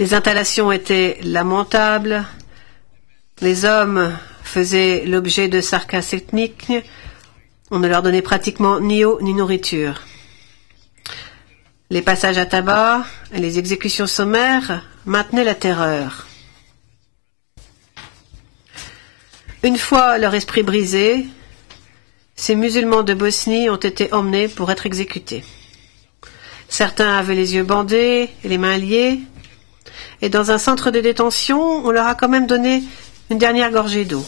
Les installations étaient lamentables. Les hommes faisaient l'objet de sarcasmes ethniques. On ne leur donnait pratiquement ni eau ni nourriture. Les passages à tabac et les exécutions sommaires maintenaient la terreur. Une fois leur esprit brisé, ces musulmans de Bosnie ont été emmenés pour être exécutés. Certains avaient les yeux bandés et les mains liées, et dans un centre de détention, on leur a quand même donné une dernière gorgée d'eau.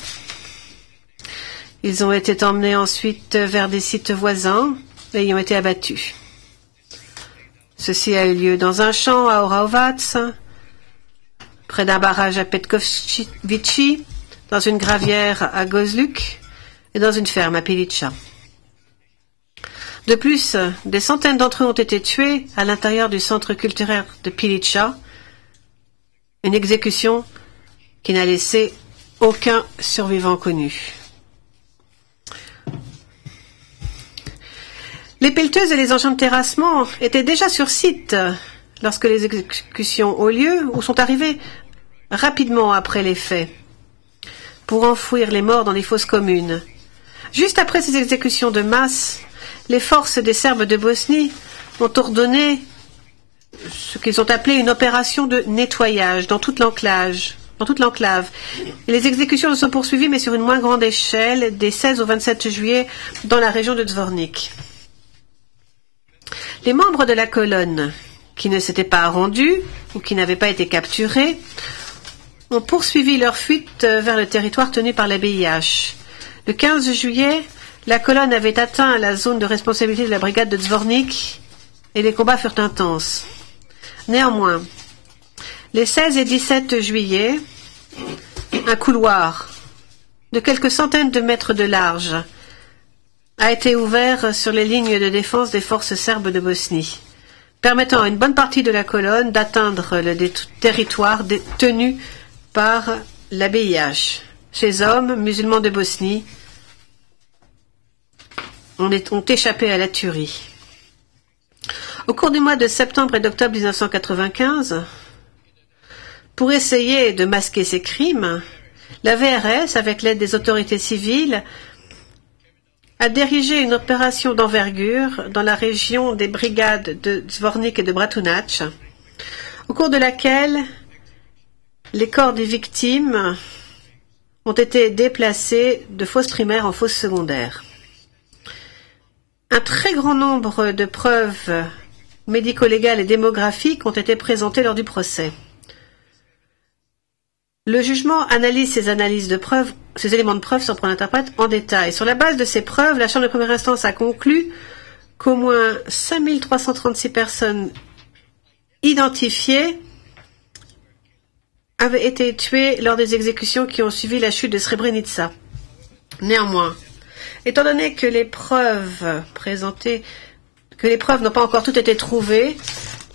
Ils ont été emmenés ensuite vers des sites voisins et y ont été abattus. Ceci a eu lieu dans un champ à Oraovac, près d'un barrage à Petkovici, dans une gravière à Gozluk et dans une ferme à Pilica. De plus, des centaines d'entre eux ont été tués à l'intérieur du centre culturel de Pilica, une exécution qui n'a laissé aucun survivant connu. Les pelleteuses et les engins de terrassement étaient déjà sur site lorsque les exécutions ont lieu ou sont arrivées rapidement après les faits pour enfouir les morts dans les fosses communes. Juste après ces exécutions de masse, les forces des Serbes de Bosnie ont ordonné ce qu'ils ont appelé une opération de nettoyage dans toute l'enclave. Et les exécutions se sont poursuivies, mais sur une moins grande échelle, des 16 au 27 juillet, dans la région de Dvornik. Les membres de la colonne, qui ne s'étaient pas rendus ou qui n'avaient pas été capturés, ont poursuivi leur fuite vers le territoire tenu par la BIH. Le 15 juillet, la colonne avait atteint la zone de responsabilité de la brigade de Dvornik et les combats furent intenses. Néanmoins, les 16 et 17 juillet, un couloir de quelques centaines de mètres de large a été ouvert sur les lignes de défense des forces serbes de Bosnie, permettant à une bonne partie de la colonne d'atteindre le territoire tenu par la BIH. Ces hommes, musulmans de Bosnie, ont échappé à la tuerie. Au cours du mois de septembre et d'octobre 1995, pour essayer de masquer ces crimes, la VRS, avec l'aide des autorités civiles, a dirigé une opération d'envergure dans la région des brigades de Dvornik et de Bratunac, au cours de laquelle les corps des victimes ont été déplacés de fosses primaires en fosses secondaires. Un très grand nombre de preuves médico-légales et démographiques ont été présentées lors du procès. Le jugement analyse ces éléments de preuve sans prendre interprète en détail. Sur la base de ces preuves, la Chambre de première instance a conclu qu'au moins 5336 personnes identifiées avaient été tuées lors des exécutions qui ont suivi la chute de Srebrenica. Néanmoins, étant donné que les preuves n'ont pas encore toutes été trouvées,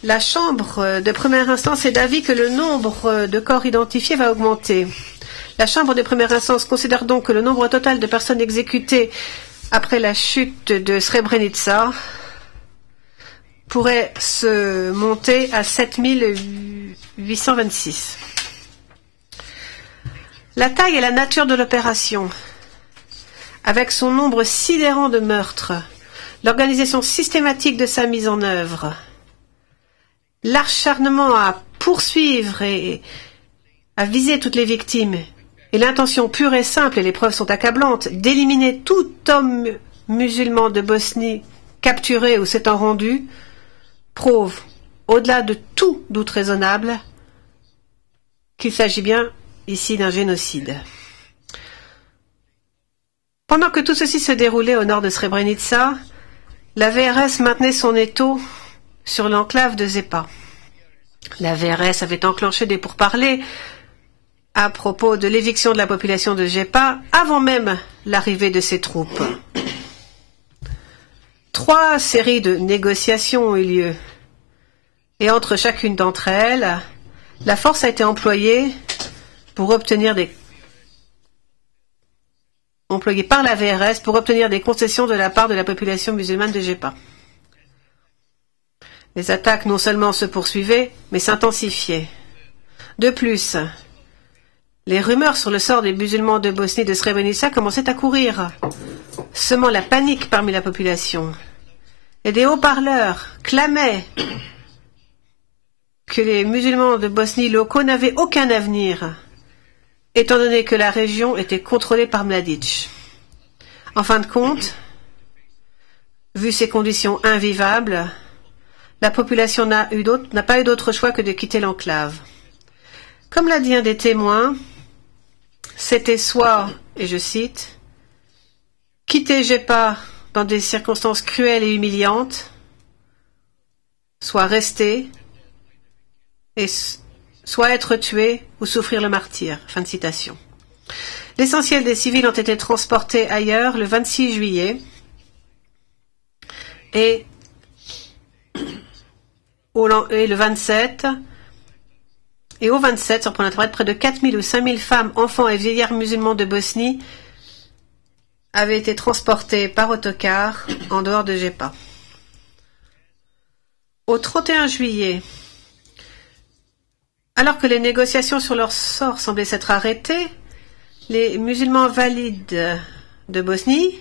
la Chambre de première instance est d'avis que le nombre de corps identifiés va augmenter. La Chambre de première instance considère donc que le nombre total de personnes exécutées après la chute de Srebrenica pourrait se monter à 7826. La taille et la nature de l'opération, avec son nombre sidérant de meurtres, l'organisation systématique de sa mise en œuvre, l'acharnement à poursuivre et à viser toutes les victimes, et l'intention pure et simple, et les preuves sont accablantes, d'éliminer tout homme musulman de Bosnie capturé ou s'étant rendu, prouve, au-delà de tout doute raisonnable, qu'il s'agit bien ici d'un génocide. Pendant que tout ceci se déroulait au nord de Srebrenica, la VRS maintenait son étau sur l'enclave de Zepa. La VRS avait enclenché des pourparlers à propos de l'éviction de la population de Zepa avant même l'arrivée de ses troupes. 3 séries de négociations ont eu lieu. Et entre chacune d'entre elles, la force a été employée par la VRS pour obtenir des concessions de la part de la population musulmane de Zepa. Les attaques non seulement se poursuivaient, mais s'intensifiaient. De plus, les rumeurs sur le sort des musulmans de Bosnie de Srebrenica commençaient à courir, semant la panique parmi la population. Et des haut-parleurs clamaient que les musulmans de Bosnie locaux n'avaient aucun avenir, étant donné que la région était contrôlée par Mladic. En fin de compte, vu ces conditions invivables, la population n'a pas eu d'autre choix que de quitter l'enclave. Comme l'a dit un des témoins, c'était soit, et je cite, « quitter Jepa dans des circonstances cruelles et humiliantes, soit rester, et soit être tué ou souffrir le martyre. » Fin de citation. L'essentiel des civils ont été transportés ailleurs le 26 juillet et le 27. Et au 27, sur Internet, près de 4000 ou 5000 femmes, enfants et vieillards musulmans de Bosnie avaient été transportés par autocar en dehors de Jepa. Au 31 juillet, alors que les négociations sur leur sort semblaient s'être arrêtées, les musulmans valides de Bosnie,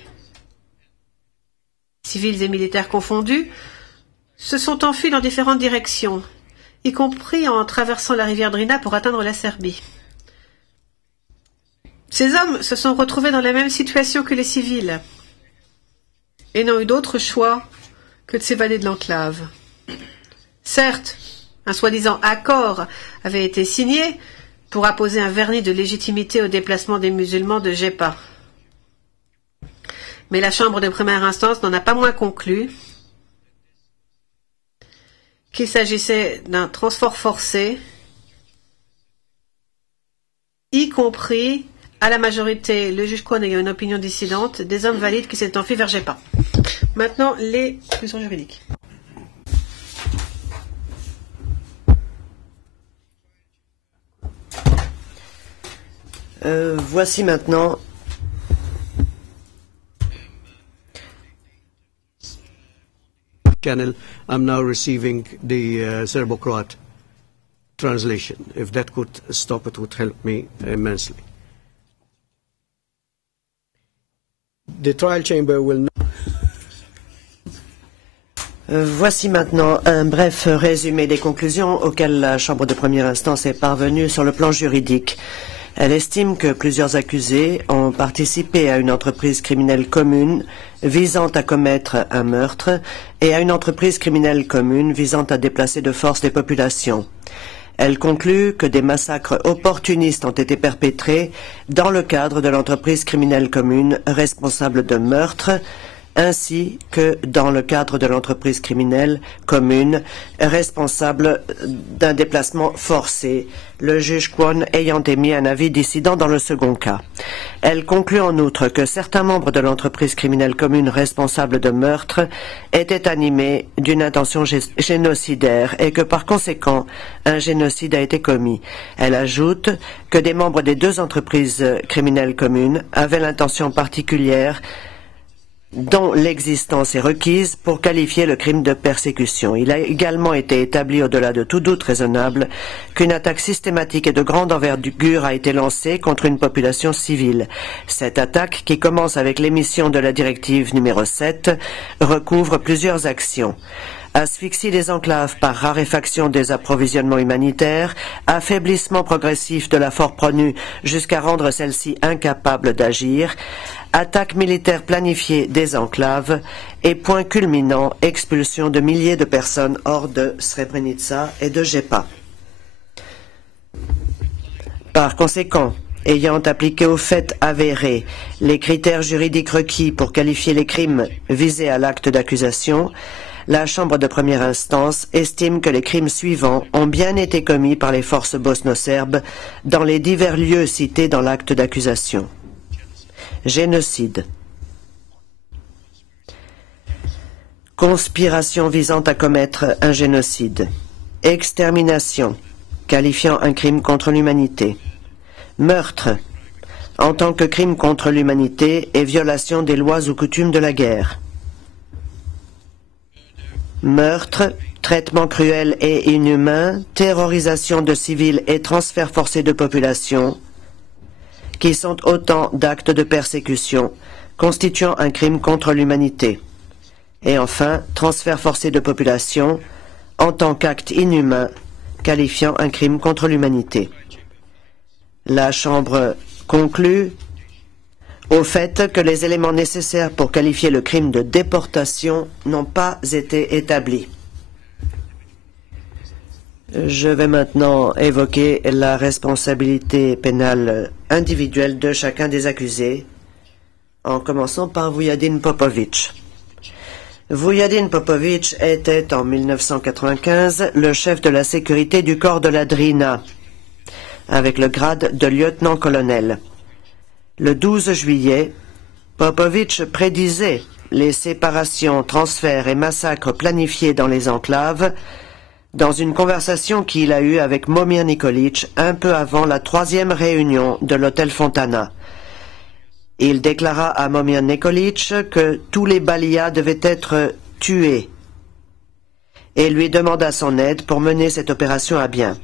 civils et militaires confondus, se sont enfuis dans différentes directions, y compris en traversant la rivière Drina pour atteindre la Serbie. Ces hommes se sont retrouvés dans la même situation que les civils et n'ont eu d'autre choix que de s'évader de l'enclave. Certes, un soi-disant accord avait été signé pour apposer un vernis de légitimité au déplacement des musulmans de Jepa. Mais la Chambre de première instance n'en a pas moins conclu qu'il s'agissait d'un transport forcé, y compris, à la majorité, le juge Kwan ayant une opinion dissidente, des hommes valides qui s'étaient enfuis vers Jepa. Maintenant, les conclusions juridiques. Voici maintenant channel. I'm now receiving the Serbo-Croat translation. If that could stop, it would help me immensely. The trial chamber will Voici maintenant un bref résumé des conclusions auxquelles la Chambre de première instance est parvenue sur le plan juridique. Elle estime que plusieurs accusés ont participé à une entreprise criminelle commune visant à commettre un meurtre et à une entreprise criminelle commune visant à déplacer de force des populations. Elle conclut que des massacres opportunistes ont été perpétrés dans le cadre de l'entreprise criminelle commune responsable de meurtres, ainsi que dans le cadre de l'entreprise criminelle commune responsable d'un déplacement forcé, le juge Kwon ayant émis un avis dissident dans le second cas. Elle conclut en outre que certains membres de l'entreprise criminelle commune responsable de meurtre étaient animés d'une intention génocidaire et que par conséquent un génocide a été commis. Elle ajoute que des membres des deux entreprises criminelles communes avaient l'intention particulière dont l'existence est requise pour qualifier le crime de persécution. Il a également été établi au-delà de tout doute raisonnable qu'une attaque systématique et de grande envergure a été lancée contre une population civile. Cette attaque, qui commence avec l'émission de la directive numéro 7, recouvre plusieurs actions. Asphyxie des enclaves par raréfaction des approvisionnements humanitaires, affaiblissement progressif de la force PRONU jusqu'à rendre celle-ci incapable d'agir, attaque militaire planifiée des enclaves et point culminant, expulsion de milliers de personnes hors de Srebrenica et de Jepa. Par conséquent, ayant appliqué aux faits avérés les critères juridiques requis pour qualifier les crimes visés à l'acte d'accusation, la Chambre de première instance estime que les crimes suivants ont bien été commis par les forces bosno-serbes dans les divers lieux cités dans l'acte d'accusation. Génocide. Conspiration visant à commettre un génocide. Extermination, qualifiant un crime contre l'humanité. Meurtre, en tant que crime contre l'humanité et violation des lois ou coutumes de la guerre. Meurtre, traitement cruel et inhumain, terrorisation de civils et transfert forcé de population, qui sont autant d'actes de persécution constituant un crime contre l'humanité. Et enfin, transfert forcé de population en tant qu'acte inhumain qualifiant un crime contre l'humanité. La Chambre conclut au fait que les éléments nécessaires pour qualifier le crime de déportation n'ont pas été établis. Je vais maintenant évoquer la responsabilité pénale individuelle de chacun des accusés, en commençant par Vujadin Popović. Vujadin Popović était en 1995 le chef de la sécurité du corps de la Drina, avec le grade de lieutenant-colonel. Le 12 juillet, Popović prédisait les séparations, transferts et massacres planifiés dans les enclaves dans une conversation qu'il a eue avec Momir Nikolić un peu avant la 3e réunion de l'hôtel Fontana. Il déclara à Momir Nikolić que tous les Baliyas devaient être tués et lui demanda son aide pour mener cette opération à bien.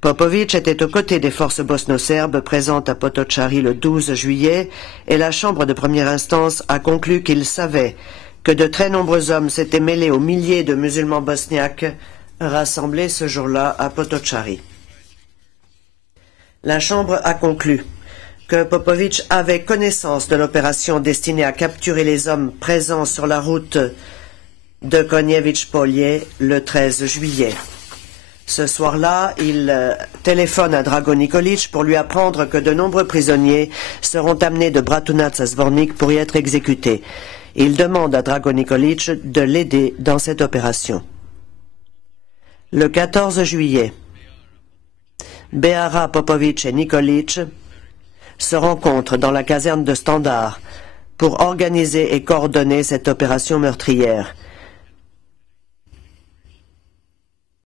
Popović était aux côtés des forces bosno-serbes présentes à Potocari le 12 juillet et la Chambre de première instance a conclu qu'il savait que de très nombreux hommes s'étaient mêlés aux milliers de musulmans bosniaques rassemblés ce jour-là à Potocari. La Chambre a conclu que Popović avait connaissance de l'opération destinée à capturer les hommes présents sur la route de Konjević-Polje le 13 juillet. Ce soir-là, il téléphone à Drago Nikolić pour lui apprendre que de nombreux prisonniers seront amenés de Bratunac à Zvornik pour y être exécutés. Il demande à Drago Nikolić de l'aider dans cette opération. Le 14 juillet, Behara, Popović et Nikolić se rencontrent dans la caserne de Standard pour organiser et coordonner cette opération meurtrière.